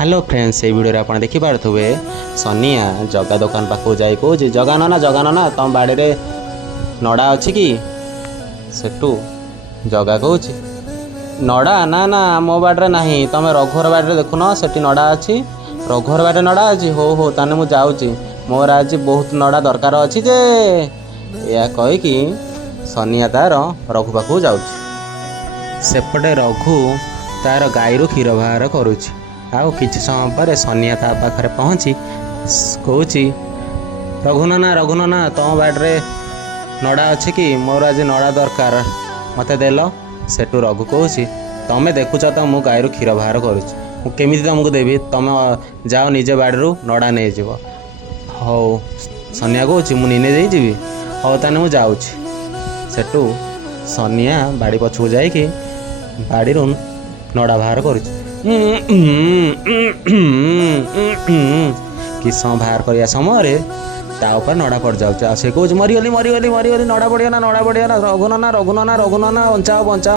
Hello friends ये video आप देखिपे सनिया जगा दुकान पाखक जाई कौच जगा नना तुम बाड़ी रे नड़ा अच्छी कि सेठू जगा कौच नड़ा ना ना मो बाड़े ना तुम रघुवर बाड़े देखुन से नड़ा अच्छी रघुवर बाड़े नड़ा अच्छी हो ताने मु जाऊँगी मोर आज बहुत नड़ा दरकार अच्छी जे या कहीकि सनिया तार रघु पाखक जाऊँगी सेपटे रघु तार गाईरु क्षीर बाहर करुच्ची आउ किसी समय पर सनिया ता पाखरे पहुँची कौच रघु नाना तुम बाड़े नड़ा अच्छी कि मोर आज नड़ा दरकार मत देल सेठू रघु कौच तुम्हें देखुच तो मु गाईरु क्षीर बाहर करुच्ची तुमको देवी तुम जाओ निजे बाड़ू नड़ा नहीं जीव हौ सनिया कौच मुझे हौ ताने मु जाऊँगी सेठू सनिया बाड़ी पछू जाइकी बाड़ी नड़ा बाहर करुच्ची कि बाहर करने समय ता नड़ा पड़ जाऊँ से कौच मरीगली नड़ा पड़िया ना रघुनाना बचाओ बचाओ।